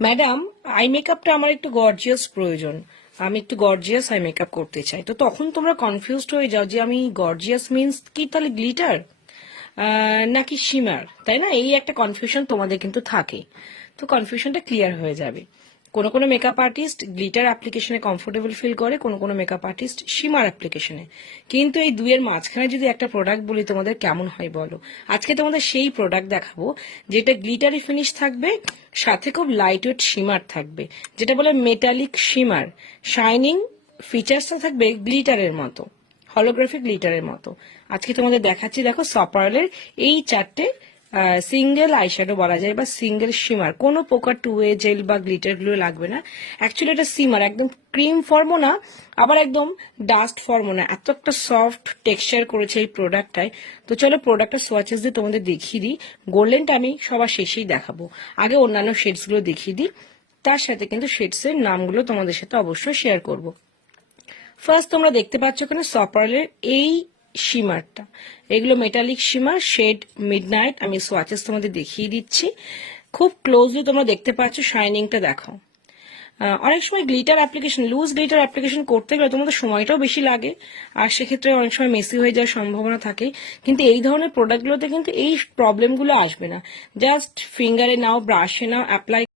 Madam, I মেকআপটা আমার একটু গর্জিয়াস প্রয়োজন, আমি একটু গর্জিয়াস আই মেকআপ করতে চাই। তো তখন তোমরা কনফিউজড হয়ে যাও যে আমি গর্জিয়াস মিন্স কি, তাহলে গ্লিটার নাকি শিমার, তাই না? এই একটা কনফিউশন তোমাদের কিন্তু থাকে। তো কনফিউশনটা ক্লিয়ার হয়ে যাবে। কোনো কোনো মেকআপ আর্টিস্ট গ্লিটার অ্যাপ্লিকেশনে কমফোর্টেবল ফিল করে, কোনো কোনো মেকআপ আর্টিস্ট শিমার অ্যাপ্লিকেশনে। কিন্তু এই দুইয়ের মাঝখানে যদি একটা প্রোডাক্ট বলি তোমাদের কেমন হয় বলো? আজকে তোমাদের সেই প্রোডাক্ট দেখাবো যেটা গ্লিটারি ফিনিশ থাকবে, সাথে খুব লাইট ওয়েট শিমার থাকবে, যেটা বলে মেটালিক শিমার। শাইনিং ফিচার্সটা থাকবে গ্লিটারের মতো, হলোগ্রাফিক গ্লিটারের মতো। আজকে তোমাদের দেখাচ্ছি, দেখো সপারলের এই চারটে সিঙ্গেল আইশ্যাডো বলা যায় বা সিঙ্গেল শিমার, কোনো প্রকার টু ওয়ে জেল বা গ্লিটার গুলো লাগবে না। অ্যাকচুয়ালি এটা সিমার, একদম ক্রিম ফর্মও না আবার একদম ডাস্ট ফর্মও না, এত একটা সফট টেক্সচার করেছে এই প্রোডাক্টটায়। তো চলো প্রোডাক্টের সোয়াচেস দিয়ে তোমাদের দেখিয়ে দিই। গোল্ডেনটা আমি সবার শেষেই দেখাবো, আগে অন্যান্য শেডস গুলো দেখিয়ে দিই, তার সাথে কিন্তু শেডস এর নামগুলো তোমাদের সাথে অবশ্যই শেয়ার করবো। ফার্স্ট তোমরা দেখতে পাচ্ছ এখানে সপারলের এই শিমারটা, এগুলো মেটালিক শিমার শেড মিডনাইট। আমি সোয়াচেস তোমাদের দেখিয়ে দিচ্ছি খুব ক্লোজলি, তোমরা দেখতে পাচ্ছ শাইনিংটা দেখো। অনেক সময় glitter application, loose glitter application করতে গেলে তোমাদের সময়টাও বেশি লাগে, আর সেক্ষেত্রে অনেক সময় মেসি হয়ে যাওয়ার সম্ভাবনা থাকে। কিন্তু এই ধরনের প্রোডাক্টগুলোতে কিন্তু এই প্রবলেমগুলো আসবে না। জাস্ট ফিঙ্গারে নাও, ব্রাশে নাও, অ্যাপ্লাই